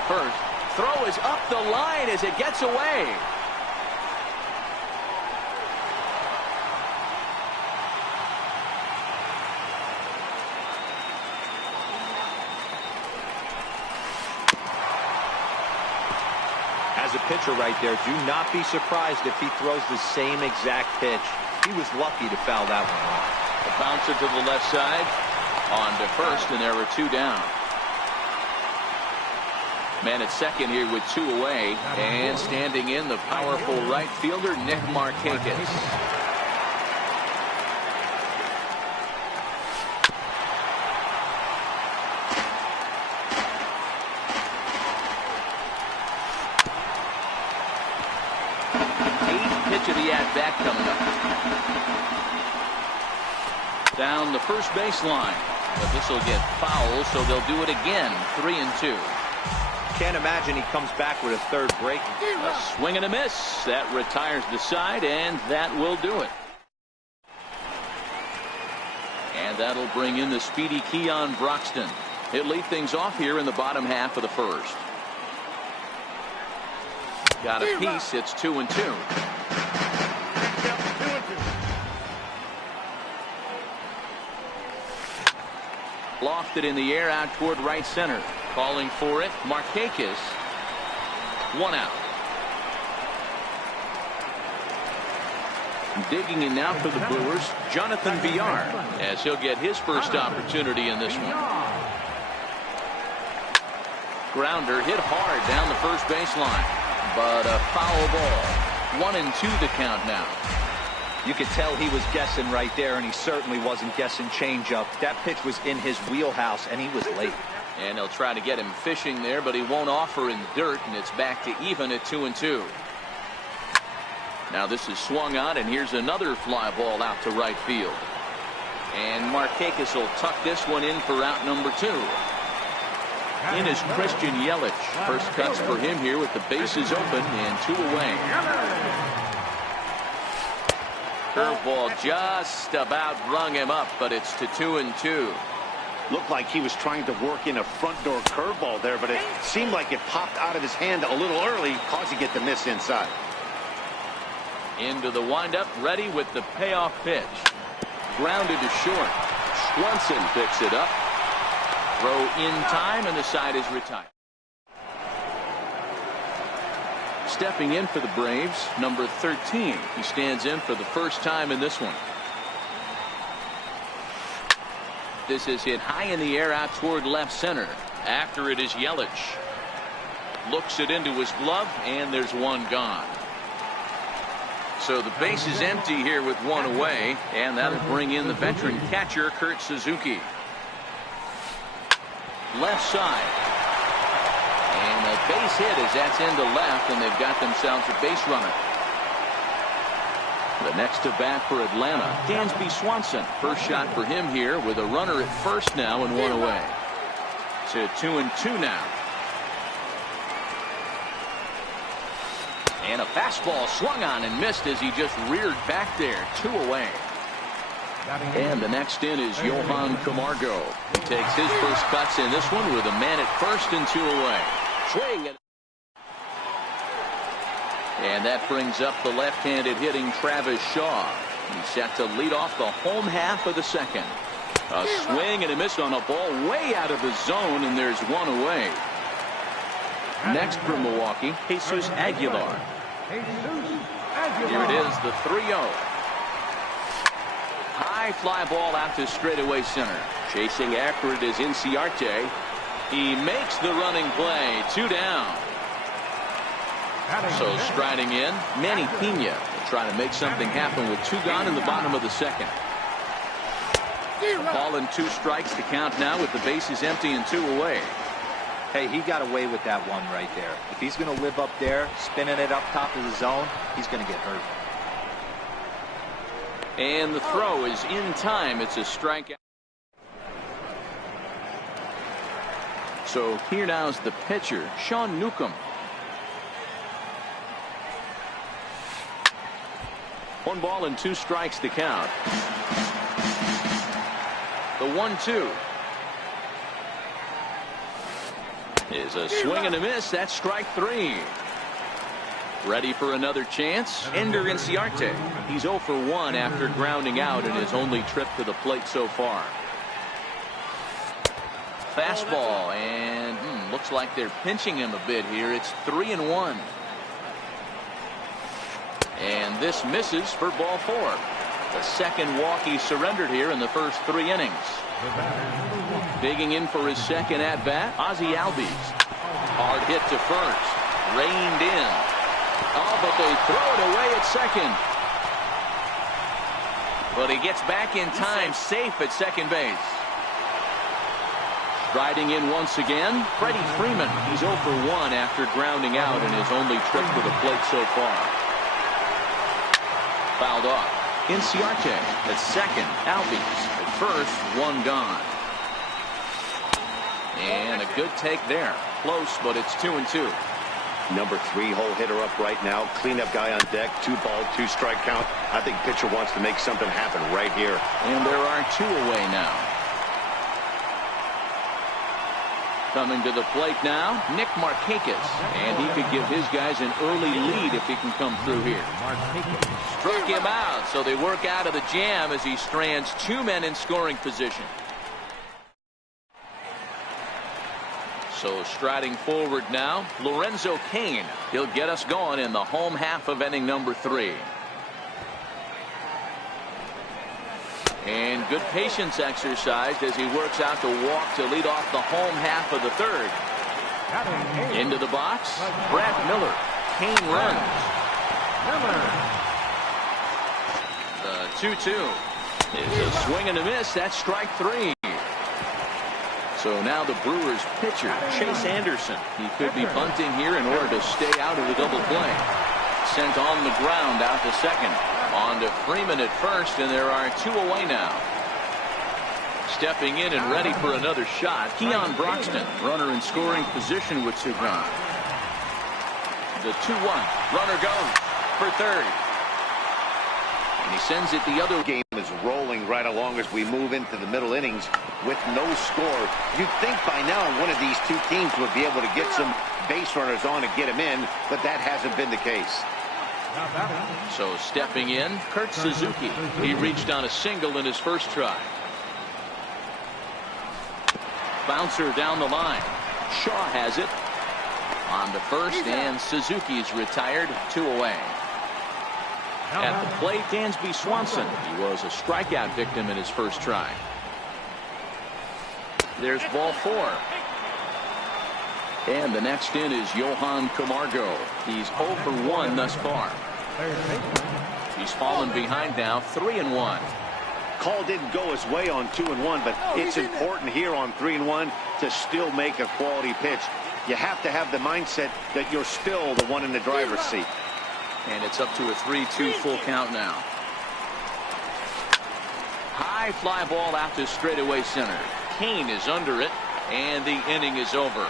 to first. Throw is up the line as it gets away. As a pitcher right there, do not be surprised if he throws the same exact pitch. He was lucky to foul that one off. The bouncer to the left side. On to first, and there were 2 down. Man at second here with 2 away. And standing in, the powerful right fielder, Nick Markakis. Pitch of the at-bat coming up. Down the first baseline. But this will get foul, so they'll do it again. 3-2. Can't imagine he comes back with a third break. A swing and a miss. That retires the side, and that will do it. And that'll bring in the speedy Keon Broxton. He'll lead things off here in the bottom half of the first. Got a piece. It's 2-2. Lofted in the air out toward right center. Calling for it, Markakis. 1 out. Digging in now for the Brewers, Jonathan Villar, as he'll get his first opportunity in this one. Grounder hit hard down the first baseline, but a foul ball. 1-2 the count now. You could tell he was guessing right there, and he certainly wasn't guessing changeup. That pitch was in his wheelhouse, and he was late. And he'll try to get him fishing there, but he won't offer in the dirt, and it's back to even at 2-2. Now this is swung on, and here's another fly ball out to right field. And Markakis will tuck this one in for out number 2. In is Christian Yelich. First cuts for him here with the bases open and 2 away. Curveball just about rung him up, but it's to 2-2. Looked like he was trying to work in a front door curveball there, but it seemed like it popped out of his hand a little early, causing it to miss inside. Into the windup, ready with the payoff pitch. Grounded to short. Swanson picks it up. Throw in time, and the side is retired. Stepping in for the Braves, number 13. He stands in for the first time in this one. This is hit high in the air out toward left center. After it is Yelich. Looks it into his glove, and there's 1 gone. So the base is empty here with 1 away, and that'll bring in the veteran catcher, Kurt Suzuki. Left side. And a base hit as that's into left, and they've got themselves a base runner. The next to bat for Atlanta, Dansby Swanson. First shot for him here with a runner at first now and 1 away. To 2-2 now. And a fastball swung on and missed as he just reared back there. 2 away. And the next in is Johan Camargo. He takes his first cuts in this one with a man at first and 2 away. Swing. And that brings up the left-handed hitting Travis Shaw. He's set to lead off the home half of the second. A swing and a miss on a ball way out of the zone, and there's 1 away. Next for Milwaukee, Jesus Aguilar. Here it is, the 3-0. High fly ball out to straightaway center. Chasing after it is Inciarte. He makes the running play. 2 down. So striding in, Manny Pena will try to make something happen with 2 gone in the bottom of the second. A ball and 2 strikes to count now with the bases empty and 2 away. Hey, he got away with that one right there. If he's going to live up there, spinning it up top of the zone, he's going to get hurt. And the throw is in time. It's a strikeout. So here now is the pitcher, Sean Newcomb. 1 ball and 2 strikes to count. The 1-2. Is a swing and a miss. That's strike 3. Ready for another chance. Ender Inciarte. He's 0 for 1 after grounding out in his only trip to the plate so far. Fastball, and looks like they're pinching him a bit here. It's 3-1. And this misses for ball 4. The second walk he surrendered here in the first 3 innings. Digging in for his second at-bat, Ozzie Albies. Hard hit to first. Reined in. Oh, but they throw it away at second. But he gets back in time, safe at second base. Riding in once again, Freddie Freeman. He's 0 for 1 after grounding out in his only trip to the plate so far. Fouled off. Inciarte at second. Albies at first. 1 gone. And a good take there. Close, but it's 2-2. Number 3 hole hitter up right now. Cleanup guy on deck. 2 ball, 2 strike count. I think pitcher wants to make something happen right here. And there are 2 away now. Coming to the plate now, Nick Markakis. And he could give his guys an early lead if he can come through here. Struck him out, so they work out of the jam as he strands 2 men in scoring position. So striding forward now, Lorenzo Cain. He'll get us going in the home half of inning number 3. And good patience exercised as he works out the walk to lead off the home half of the 3rd. Into the box, Brad Miller. Cain runs. The 2-2 is a swing and a miss. That's strike 3. So now the Brewers pitcher, Chase Anderson. He could be bunting here in order to stay out of the double play. Sent on the ground out to second. On to Freeman at first, and there are 2 away now. Stepping in and ready for another shot, Keon Broxton. Runner in scoring position with 2 gone. The 2-1. Runner goes for third. And he sends it the other. Game is rolling right along as we move into the middle innings with no score. You'd think by now one of these 2 teams would be able to get some base runners on and get them in, but that hasn't been the case. So stepping in, Kurt Suzuki. He reached on a single in his first try. Bouncer down the line. Shaw has it. On to first, and Suzuki's retired. 2 away. At the plate, Dansby Swanson. He was a strikeout victim in his first try. There's ball 4. And the next in is Johan Camargo. He's 0 for 1 thus far. He's fallen behind now, 3-1. Call didn't go his way on 2-1, but it's important here on 3-1 to still make a quality pitch. You have to have the mindset that you're still the one in the driver's seat. And it's up to a 3-2 full count now. High fly ball out to straightaway center. Cain is under it, and the inning is over.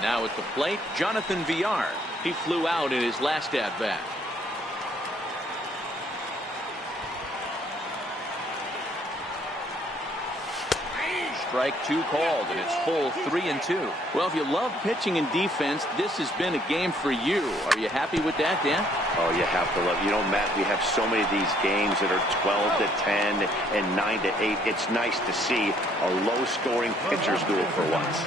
Now at the plate, Jonathan Villar. He flew out in his last at-bat. Strike 2 called, and it's full 3-2. Well, if you love pitching and defense, this has been a game for you. Are you happy with that, Dan? Oh, you have to love. You know, Matt, we have so many of these games that are 12-10 and 9-8. It's nice to see a low-scoring pitcher's duel for once.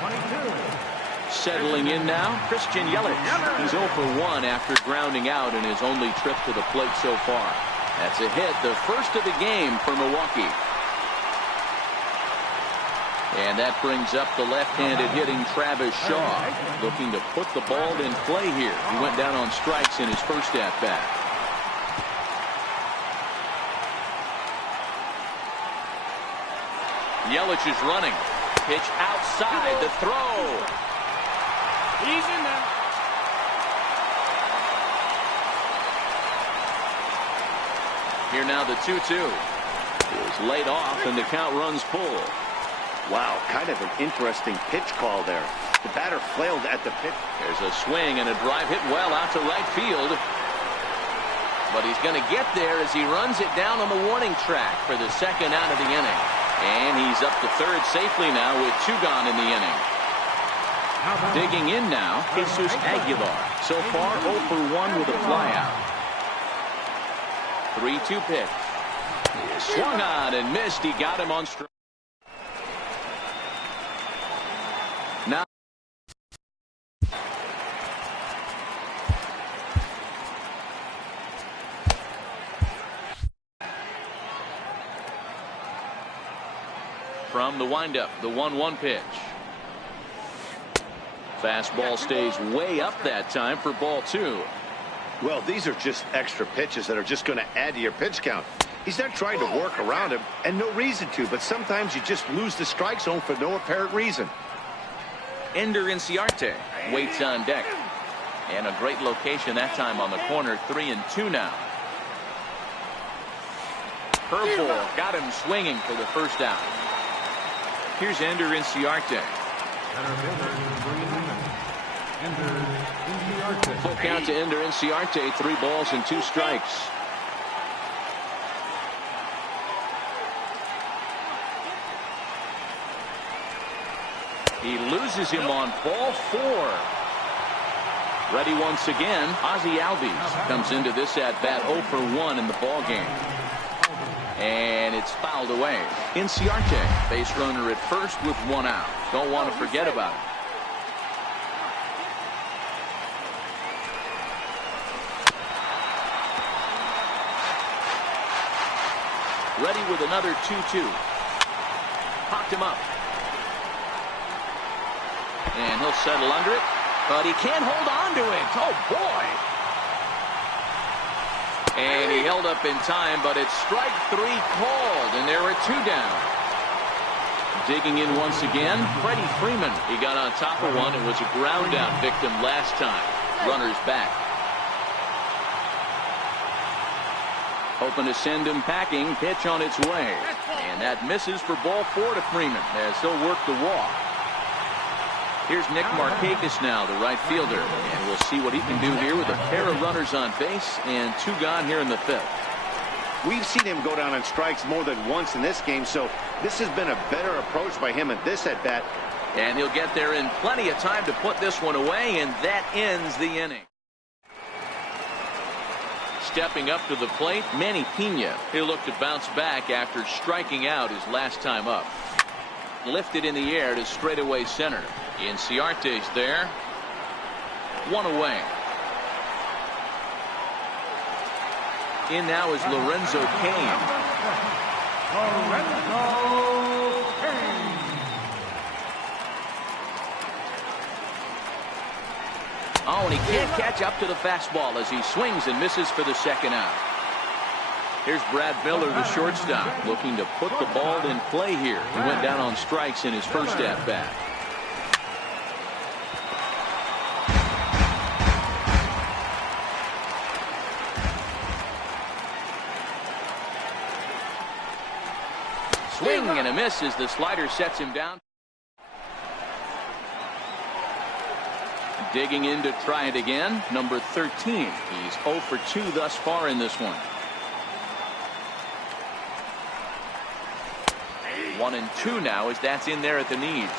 Settling in now, Christian Yelich. He's 0 for 1 after grounding out in his only trip to the plate so far. That's a hit, the first of the game for Milwaukee. And that brings up the left-handed hitting Travis Shaw, looking to put the ball in play here. He went down on strikes in his first at-bat. Yelich is running. Pitch outside, the throw. He's in there. Here now the 2-2 is laid off, and the count runs full. Wow, kind of an interesting pitch call there. The batter flailed at the pitch. There's a swing and a drive hit well out to right field. but he's going to get there as he runs it down on the warning track for the second out of the inning. And he's up to third safely now with 2 gone in the inning. Digging in now, Jesus Aguilar. So far, 0 for 1 with a flyout. 3-2 pitch. Swung on and missed. He got him on strike. Now from the windup, the 1-1 pitch. Fastball stays way up that time for ball 2. Well, these are just extra pitches that are just going to add to your pitch count. He's not trying to work around him, and no reason to, but sometimes you just lose the strike zone for no apparent reason. Ender Inciarte waits on deck. And a great location that time on the corner. 3-2 now. Curveball got him swinging for the first out. Here's Ender Inciarte. Full count to Ender Inciarte. 3 balls and 2 strikes. He loses him on ball 4. Ready once again. Ozzie Albies comes into this at bat 0 for 1 in the ball game. And it's fouled away. Inciarte, base runner at first with 1 out. Don't want to forget about it. Ready with another 2-2. Popped him up. And he'll settle under it, but he can't hold on to it. Oh, boy. And he held up in time, but it's strike 3 called, and there are 2 down. Digging in once again, Freddie Freeman. He got on top of one. It was a ground out victim last time. Runners back. Hoping to send him packing. Pitch on its way. And that misses for ball 4 to Freeman as he'll work the walk. Here's Nick Markakis now, the right fielder, and we'll see what he can do here with a pair of runners on base and 2 gone here in the 5th. We've seen him go down on strikes more than once in this game, so this has been a better approach by him at this at-bat. And he'll get there in plenty of time to put this one away, and that ends the inning. Stepping up to the plate, Manny Pena. He'll look to bounce back after striking out his last time up. Lifted in the air to straightaway center. Inciarte's there. 1 away. In now is Lorenzo Cain. Oh, and he can't catch up to the fastball as he swings and misses for the second out. Here's Brad Miller, the shortstop, looking to put the ball in play here. He went down on strikes in his first at-bat. Swing and a miss as the slider sets him down. Digging in to try it again, number 13. He's 0 for 2 thus far in this one. 1-2 now as that's in there at the knees.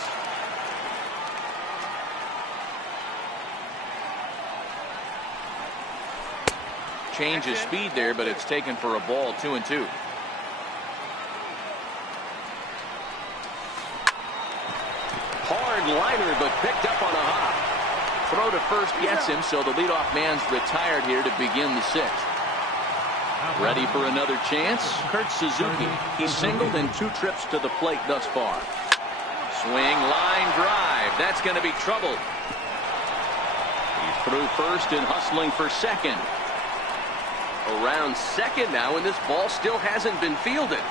Change of speed there, but it's taken for a ball. 2-2. Hard liner, but picked up on a hop. Throw to first gets him, so the leadoff man's retired here to begin the 6th. Ready for another chance? Kurt Suzuki. He's singled in 2 trips to the plate thus far. Swing, line drive. That's going to be trouble. He threw first and hustling for second. Around second now, and this ball still hasn't been fielded.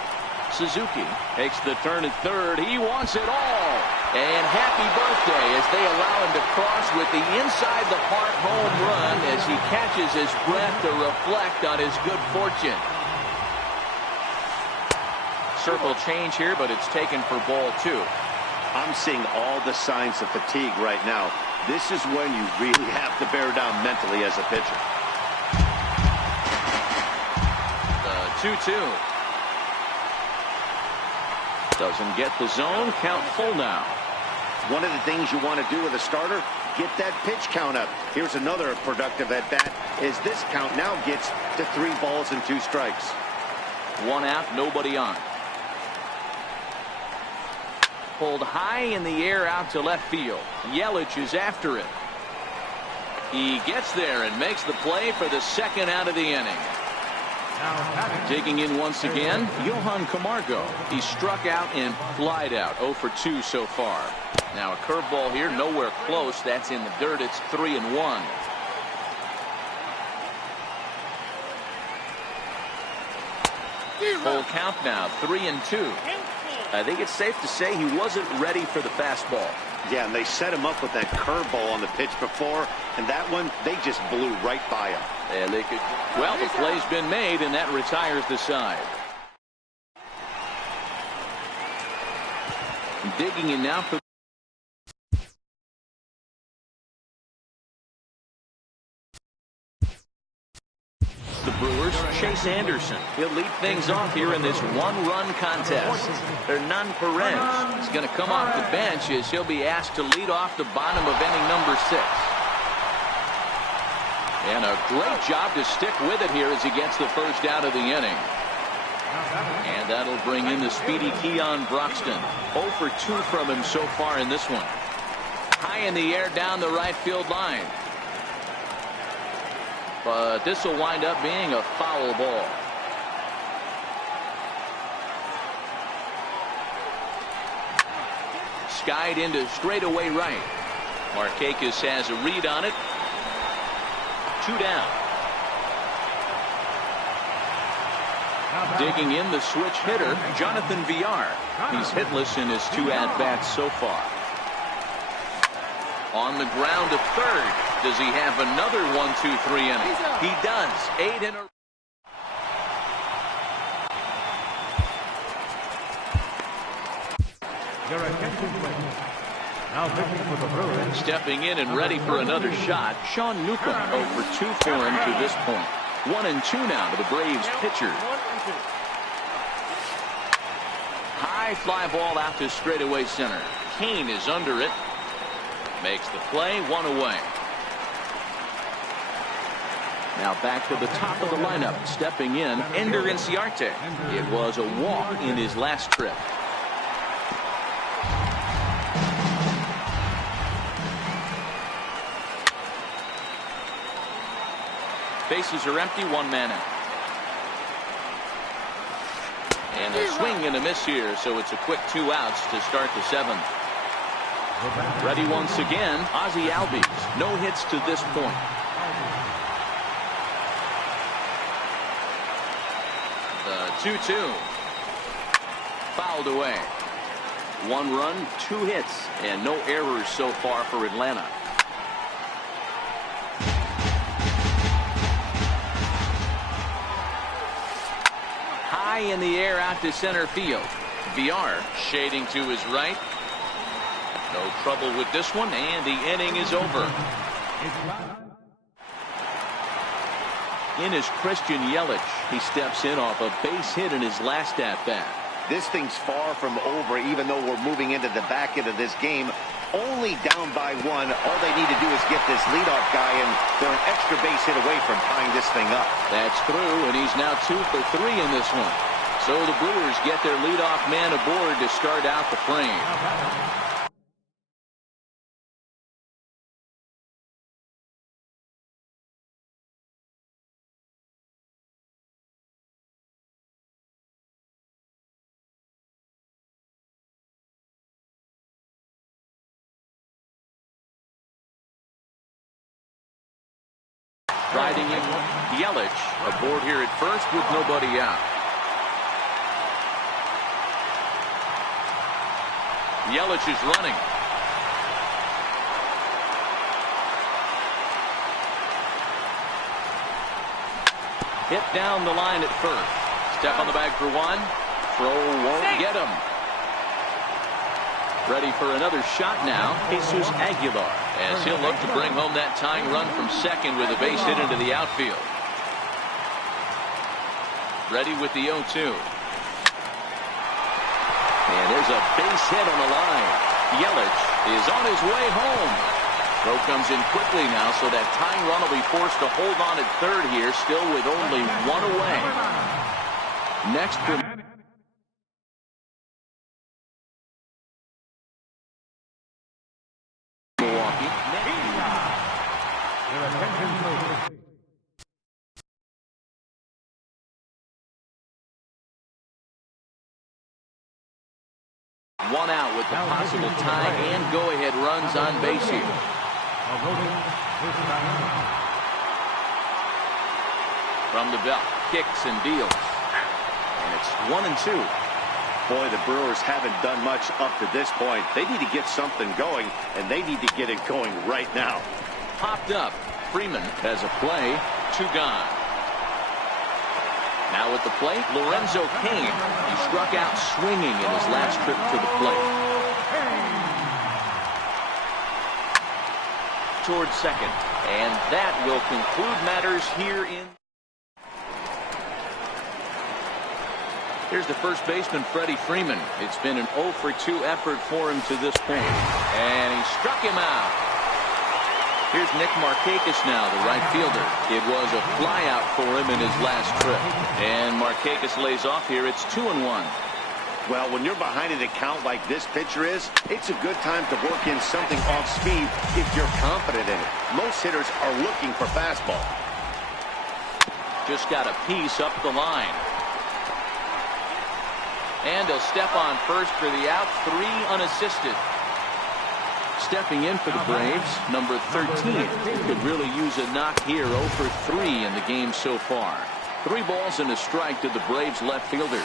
Suzuki takes the turn at third. He wants it all. And happy birthday as they allow him to cross with the inside the park home run as he catches his breath to reflect on his good fortune. Circle change here, but it's taken for ball 2. I'm seeing all the signs of fatigue right now. This is when you really have to bear down mentally as a pitcher. 2-2. Doesn't get the zone. Count full now. One of the things you want to do with a starter, get that pitch count up. Here's another productive at bat as this count now gets to 3 balls and 2 strikes. 1 out, nobody on. Pulled high in the air out to left field. Yelich is after it. He gets there and makes the play for the 2nd out of the inning. Digging in once again, Johan Camargo. He struck out and flied out. 0 for 2 so far. Now a curveball here, nowhere close. That's in the dirt. It's 3-1. Full count now, 3-2. I think it's safe to say he wasn't ready for the fastball. Yeah, and they set him up with that curveball on the pitch before, and that one, they just blew right by him. And they could. Well, the play's been made, and that retires the side. Digging in now for the Brewers, Chase Anderson. He'll lead things off here in this 1-run contest. Hernan Perez is going to come off the bench as he'll be asked to lead off the bottom of inning number 6. And a great job to stick with it here as he gets the 1st out of the inning. And that'll bring in the speedy Keon Broxton. 0 for 2 from him so far in this one. High in the air down the right field line. But this will wind up being a foul ball. Skied into straightaway right. Markakis has a read on it. 2 down. Digging in the switch hitter, Jonathan Villar. He's hitless in his 2 at-bats so far. On the ground to third. Does he have another 1-2-3 inning? He does. 8 in a row. Your attention, please. Now pitching for the Brewers. Stepping in and ready for another shot, Sean Newcomb. 0 for 2 for him to this point. 1-2 now to the Braves pitcher. High fly ball out to straightaway center. Kane is under it. Makes the play, 1 away. Now back to the top of the lineup. Stepping in, Ender Inciarte. It was a walk in his last trip. Bases are empty, 1 man out. And a swing and a miss here, so it's a quick 2 outs to start the 7th. Ready once again, Ozzie Albies. No hits to this point. The 2-2. Fouled away. 1 run, 2 hits, and no errors so far for Atlanta. High in the air out to center field. Villar shading to his right. No trouble with this one, and the inning is over. In is Christian Yelich. He steps in off a base hit in his last at-bat. This thing's far from over, even though we're moving into the back end of this game. Only down by 1. All they need to do is get this leadoff guy, and they're an extra base hit away from tying this thing up. That's through, and he's now 2 for 3 in this one. So the Brewers get their leadoff man aboard to start out the frame. Riding in Yelich aboard here at first with nobody out. Yelich is running. Hit down the line at first. Step on the bag for 1. Throw won't get him. Ready for another shot now, Jesus Aguilar, as he'll look to bring home that tying run from second with a base hit into the outfield. ready with the 0-2. And there's a base hit on the line. Yelich is on his way home. Throw comes in quickly now, so that tying run will be forced to hold on at third here, still with only one away. Next for Milwaukee. One out with the possible tie and go-ahead runs on base here. From the belt, kicks and deals. And it's 1-2. Boy, the Brewers haven't done much up to this point. They need to get something going, and they need to get it going right now. Popped up. Freeman has a play. 2 gone. Now at the plate, Lorenzo Cain. He struck out swinging in his last trip to the plate. Towards second. And that will conclude matters here in... Here's the first baseman, Freddie Freeman. It's been an 0-for-2 effort for him to this point. And he struck him out. Here's Nick Markakis now, the right fielder. It was a flyout for him in his last trip. And Markakis lays off here. It's 2-1. Well, when you're behind in a count like this pitcher is, it's a good time to work in something off speed if you're confident in it. Most hitters are looking for fastball. Just got a piece up the line. And he'll step on first for the out. 3 unassisted. Stepping in for the Braves, number 13. Could really use a knock here. 0-for-3 in the game so far. 3 balls and a strike to the Braves left fielder.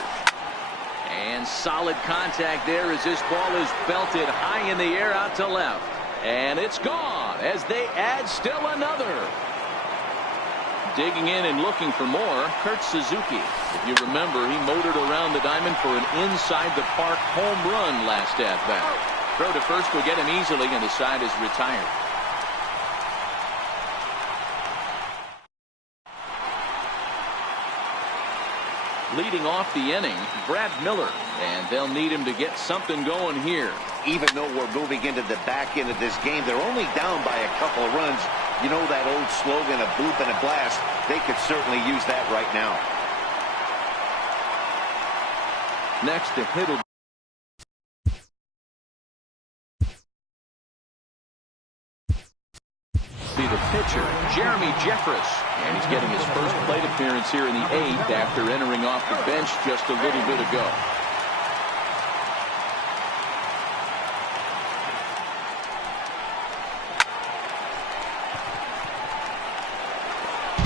And solid contact there as this ball is belted high in the air out to left. And it's gone as they add still another. Digging in and looking for more, Kurt Suzuki. If you remember, he motored around the diamond for an inside-the-park home run last at-bat. Throw to first will get him easily, and the side is retired. Leading off the inning, Brad Miller, and they'll need him to get something going here. Even though we're moving into the back end of this game, they're only down by a couple of runs. You know that old slogan, a bloop and a blast. They could certainly use that right now. Next to Hiddle. Be the pitcher, Jeremy Jeffress. And he's getting his first plate appearance here in the 8th after entering off the bench just a little bit ago.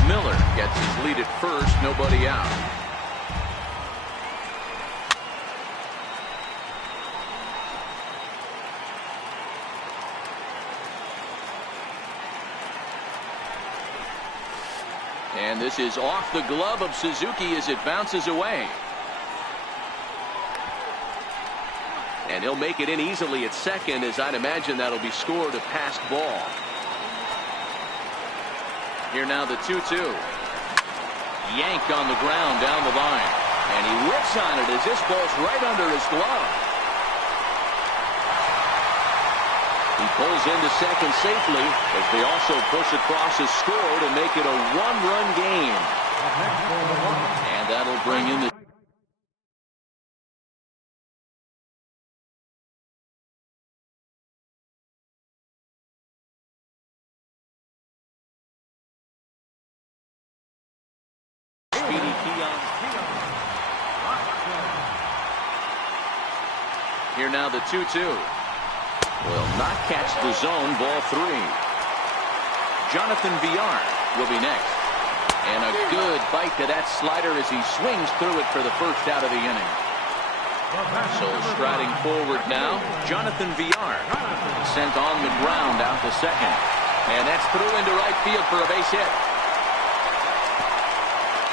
Miller gets his lead at first, nobody out. And this is off the glove of Suzuki as it bounces away. And he'll make it in easily at second, as I'd imagine that'll be scored a passed ball. Here now the 2-2. Yank on the ground down the line. And he whips on it as this ball's right under his glove. He pulls into second safely as they also push across his score to make it a 1-run game. And that'll bring in the speedy Keon. Here now the 2-2. Will not catch the zone. Ball 3. Jonathan Villar will be next. And a good bite to that slider as he swings through it for the first out of the inning. So striding forward now, Jonathan Villar. Sent on the ground out to second. And that's through into right field for a base hit.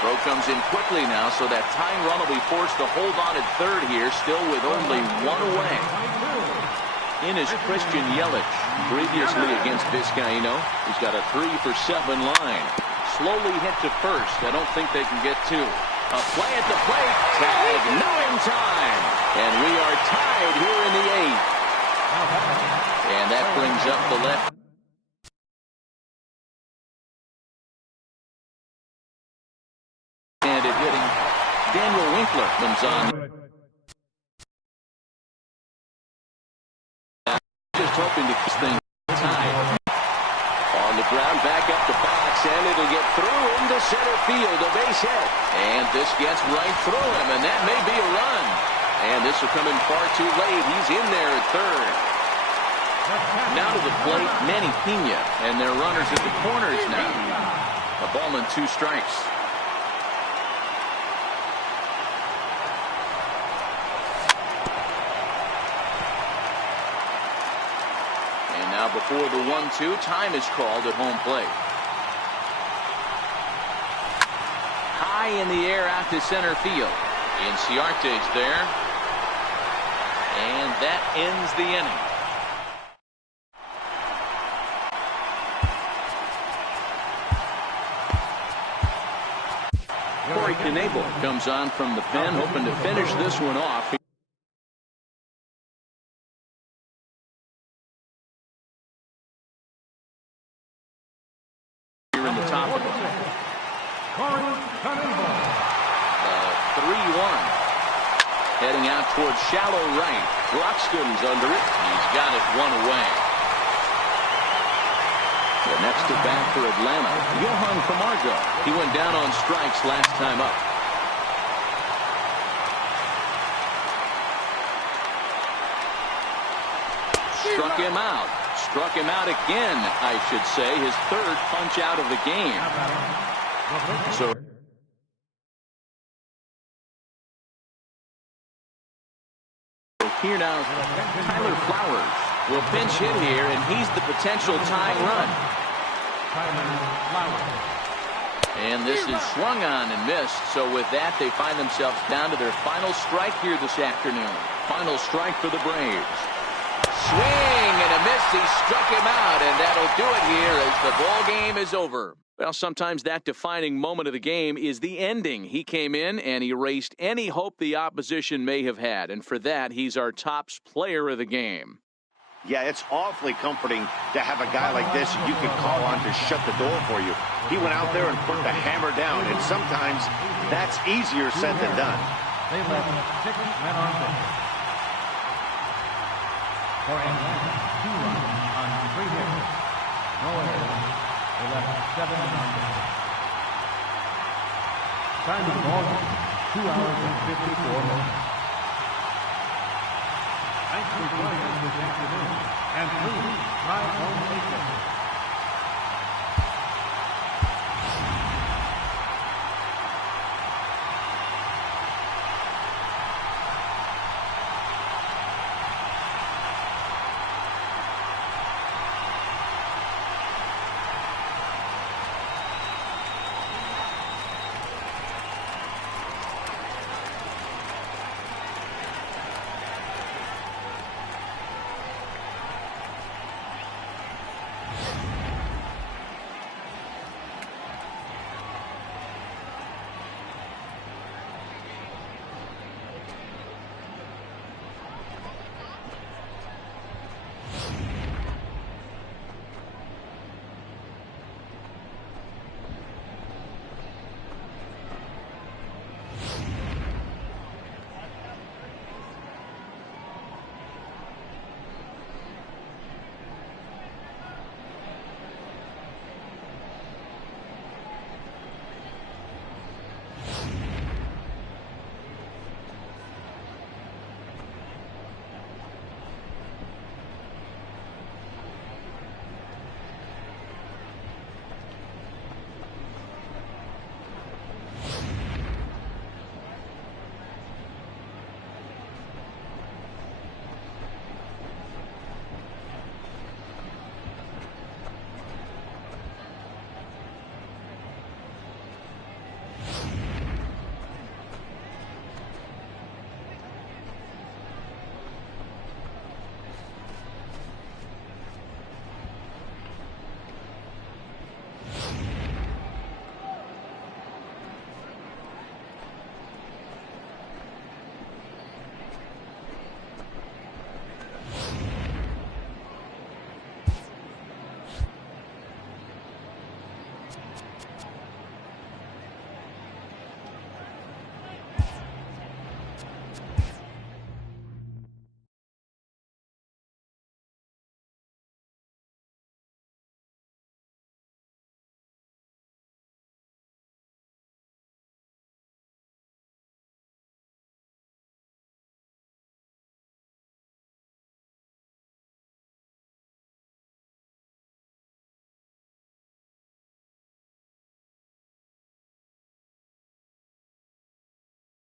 Throw comes in quickly now, so that tying run will be forced to hold on at third here, still with only 1 away. In is Christian Yelich. Previously against Vizcaíno, he's got a 3-for-7 line. Slowly hit to first. I don't think they can get 2. A play at the plate. Tag, no in time. And we are tied here in the 8th. And that brings up the left. And it hitting. Daniel Winkler comes on. Just hoping to keep things tied. On the ground, back up the box, and it'll get through into center field, a base hit. And this gets right through him, and that may be a run. And this will come in far too late. He's in there at third. Now to the plate, Manny Pena, and their runners at the corners now. A ball and 2 strikes. Now before the 1-2, time is called at home plate. High in the air out to center field. Inciarte's there. And that ends the inning. Corey Knebel comes on from the pen, hoping to finish this one off. In the top of it. 3-1. Heading out towards shallow right. Broxton's under it. He's got it 1 away. The next to bat for Atlanta, Johan Camargo. He went down on strikes last time up. Struck him out. Struck him out again, I should say. His 3rd punch out of the game. So here now, Tyler Flowers will pinch hit here, and he's the potential tying run. And this is swung on and missed. So with that, they find themselves down to their final strike here this afternoon. Final strike for the Braves. Swing and a miss. He struck him out, and that'll do it here as the ball game is over. Well, sometimes that defining moment of the game is the ending. He came in and erased any hope the opposition may have had, and for that, he's our top player of the game. Yeah, it's awfully comforting to have a guy like this you can call on to shut the door for you. He went out there and put the hammer down, and sometimes that's easier said than done. They left 6 men on base. For Atlanta, 2 runs on 3 hits. No errors. They left 7 men on base. Time of the ball, 2 hours and 54 minutes. Thanks for joining us this afternoon. And please, try home safely.